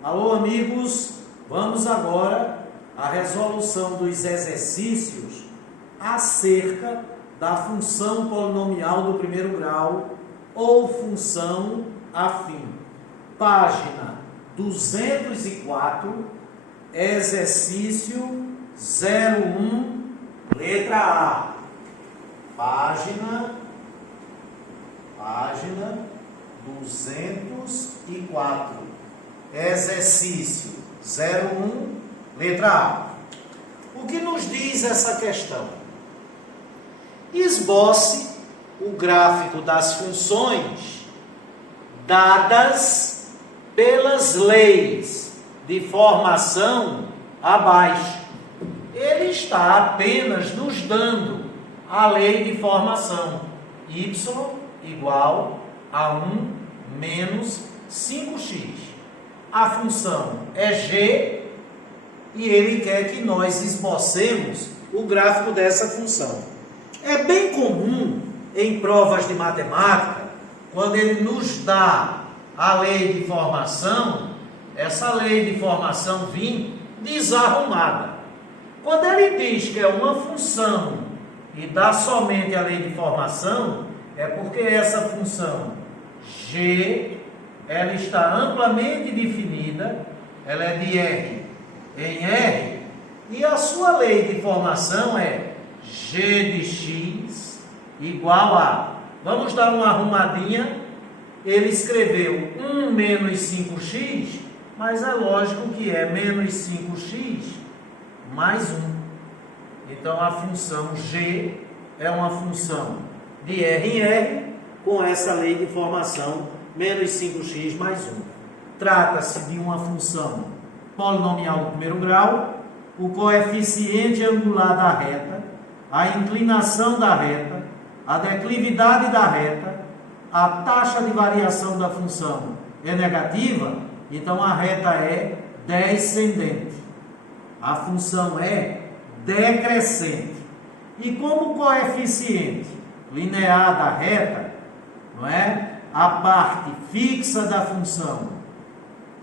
Alô, amigos, vamos agora à resolução dos exercícios acerca da função polinomial do primeiro grau ou função afim. Página 204, exercício 01, letra A. Página 204, exercício 01, letra A. O que nos diz essa questão? Esboce o gráfico das funções dadas pelas leis de formação abaixo. Ele está apenas nos dando a lei de formação y igual a 1 menos 5x. A função é g e ele quer que nós esbocemos o gráfico dessa função. É bem comum em provas de matemática, quando ele nos dá a lei de formação, essa lei de formação vir desarrumada. Quando ele diz que é uma função e dá somente a lei de formação, é porque essa função g, ela está amplamente definida, ela é de R em R, e a sua lei de formação é g de x igual a, vamos dar uma arrumadinha, ele escreveu 1 menos 5x, mas é lógico que é menos 5x mais 1. Então a função g é uma função de R em R, com essa lei de formação menos 5x mais 1. Trata-se de uma função polinomial do primeiro grau, o coeficiente angular da reta, a inclinação da reta, a declividade da reta, a taxa de variação da função é negativa, então a reta é descendente. A função é decrescente. E como coeficiente linear da reta, não é? A parte fixa da função,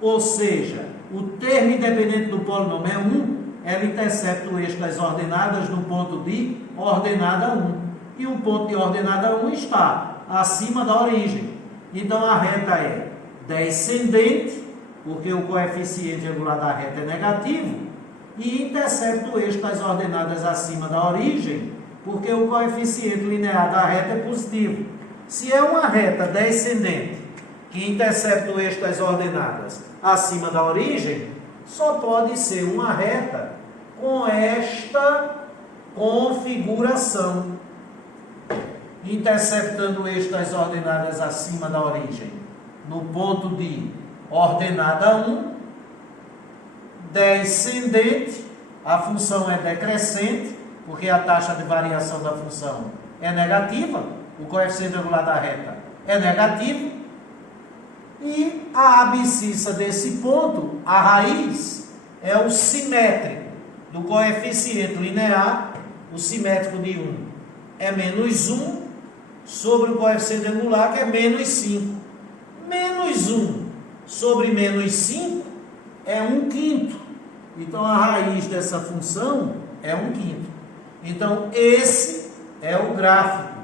ou seja, o termo independente do polinômio é 1, ela intercepta o eixo das ordenadas no ponto de ordenada 1. E o ponto de ordenada 1 está acima da origem. Então a reta é descendente, porque o coeficiente angular da reta é negativo, e intercepta o eixo das ordenadas acima da origem, porque o coeficiente linear da reta é positivo. Se é uma reta descendente que intercepta o eixo das ordenadas acima da origem, só pode ser uma reta com esta configuração, interceptando o eixo das ordenadas acima da origem no ponto de ordenada 1, descendente, a função é decrescente, porque a taxa de variação da função é negativa, o coeficiente angular da reta é negativo, e a abscissa desse ponto, a raiz, é o simétrico do coeficiente linear, o simétrico de 1 é menos 1, sobre o coeficiente angular, que é menos 5. Menos 1 sobre menos 5 é 1/5. Então, a raiz dessa função é 1/5. Então, esse é o gráfico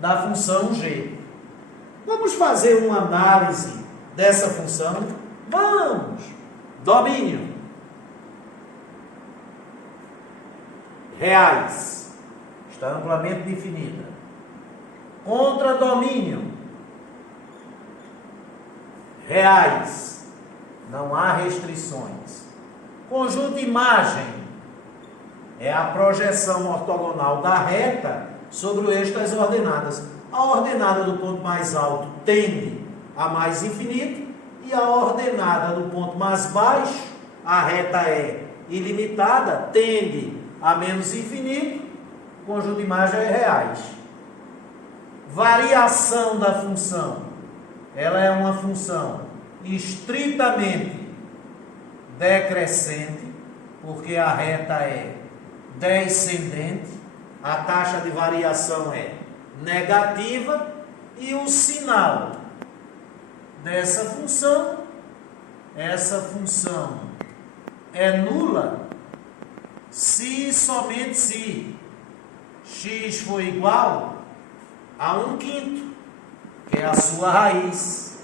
da função g. Vamos fazer uma análise dessa função? Vamos! Domínio. Reais. Está amplamente definida. Contradomínio. Reais. Não há restrições. Conjunto imagem. É a projeção ortogonal da reta sobre o eixo das ordenadas. A ordenada do ponto mais alto tende a mais infinito e a ordenada do ponto mais baixo, a reta é ilimitada, tende a menos infinito. O conjunto de imagem é reais. Variação da função. Ela é uma função estritamente decrescente, porque a reta é descendente, a taxa de variação é negativa e o sinal dessa função essa função é nula se e somente se x for igual a 1/5, que é a sua raiz.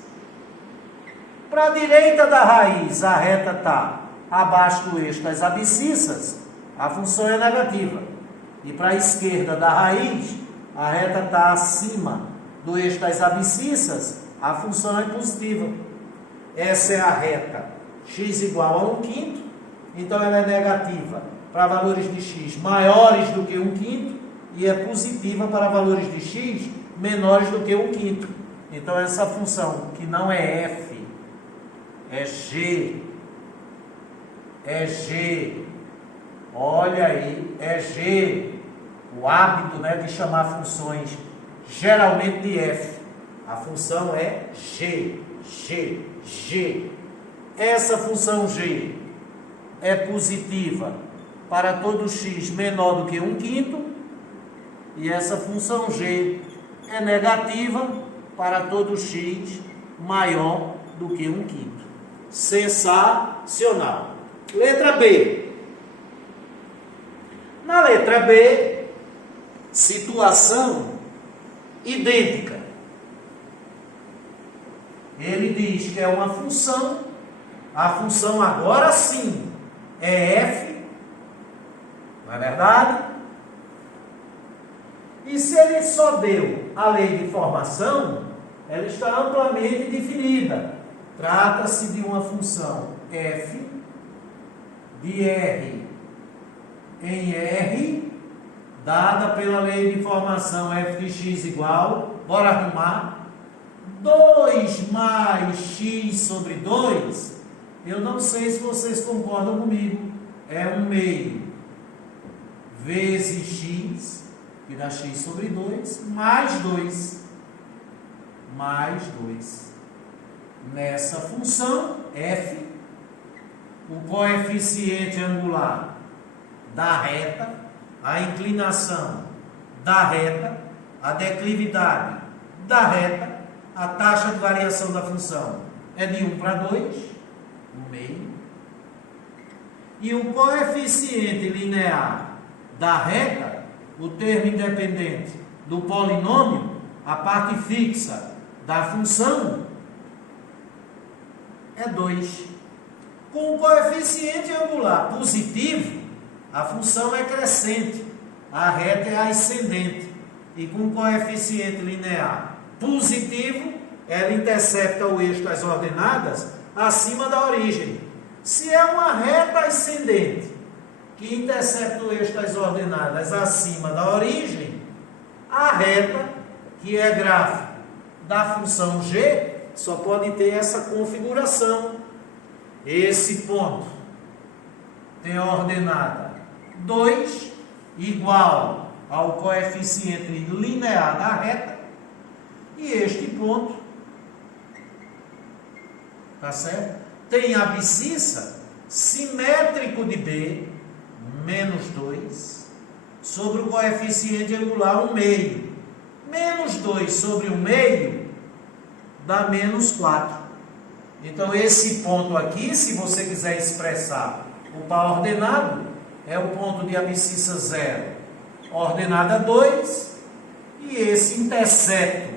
Para a direita da raiz, a reta está abaixo do eixo das abscissas, a função é negativa. E para a esquerda da raiz, a reta está acima do eixo das abscissas, a função é positiva. Essa é a reta x igual a 1/5, então ela é negativa para valores de x maiores do que 1/5 e é positiva para valores de x menores do que 1/5. Então essa função, que não é f, é g, olha aí, é g, o hábito, né, de chamar funções geralmente de f. A função é g. Essa função g é positiva para todo x menor do que 1/5 e essa função g é negativa para todo x maior do que 1/5. Sensacional. Letra B. Na letra B, situação idêntica. Ele diz que é uma função, a função agora sim é f, não é verdade? E se ele só deu a lei de formação, ela está amplamente definida. Trata-se de uma função f de R em R, dada pela lei de formação f de x igual, bora arrumar, 2 mais x sobre 2, eu não sei se vocês concordam comigo, é 1/2 vezes x, que dá x sobre 2, mais 2. Nessa função, f, o coeficiente angular da reta, a inclinação da reta, a declividade da reta, a taxa de variação da função é de 1 para 2, 1/2. E o coeficiente linear da reta, o termo independente do polinômio, a parte fixa da função, é 2. Com o coeficiente angular positivo, a função é crescente, a reta é ascendente. E com o coeficiente linear positivo, ela intercepta o eixo das ordenadas acima da origem. Se é uma reta ascendente que intercepta o eixo das ordenadas acima da origem, a reta, que é gráfico da função g, só pode ter essa configuração. Esse ponto tem a ordenada 2, igual ao coeficiente linear da reta, e este ponto, tá certo? Tem abscissa simétrico de B, menos 2, sobre o coeficiente angular 1/2. Menos 2 sobre 1/2 dá menos 4. Então, esse ponto aqui, se você quiser expressar o par ordenado, é o ponto de abscissa 0, ordenada 2, e esse intercepto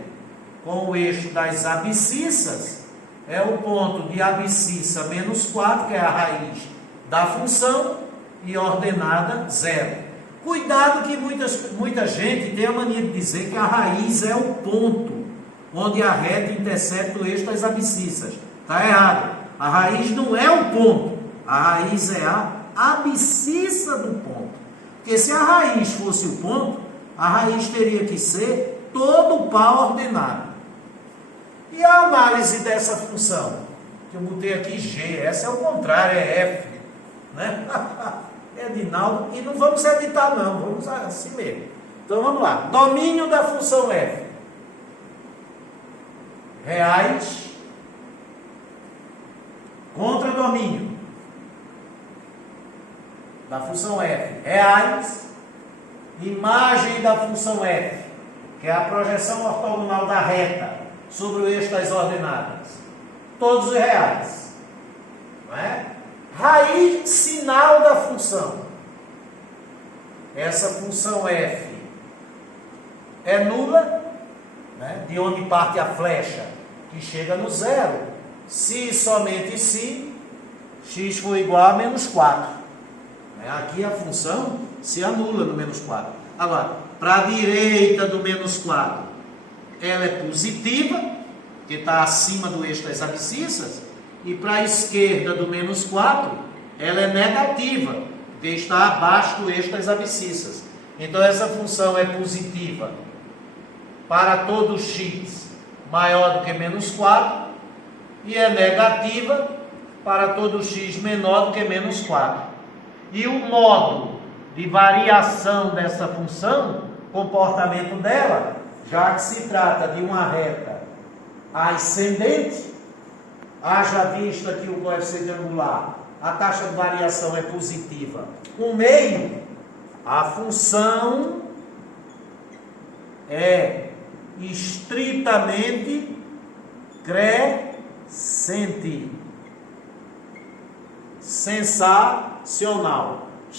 com o eixo das abscissas é o ponto de abscissa menos 4, que é a raiz da função, e ordenada 0. Cuidado que muita gente tem a mania de dizer que a raiz é o ponto onde a reta intercepta o eixo das abscissas. Está errado. A raiz não é o ponto. A raiz é a abscissa do ponto. Porque se a raiz fosse o ponto, a raiz teria que ser todo o par ordenado. E a análise dessa função? Que eu botei aqui G. Essa é o contrário, é F. Né? É Dinaldo. E não vamos editar não, vamos assim mesmo. Então vamos lá. Domínio da função F. Reais contra domínio da função f. Reais, imagem da função f, que é a projeção ortogonal da reta sobre o eixo das ordenadas. Todos os reais. Aí, sinal da função. Essa função f é nula, né? De onde parte a flecha, que chega no zero, se e somente se x for igual a menos 4. Aqui a função se anula no menos 4. Agora, para a direita do menos 4, ela é positiva, que está acima do eixo das abscissas, e para a esquerda do menos 4, ela é negativa, que está abaixo do eixo das abscissas. Então, essa função é positiva para todo x maior do que menos 4, e é negativa para todo x menor do que menos 4. E o modo de variação dessa função, comportamento dela, já que se trata de uma reta ascendente, haja vista que o coeficiente angular, a taxa de variação é positiva, o meio, a função é estritamente crescente, sensacional.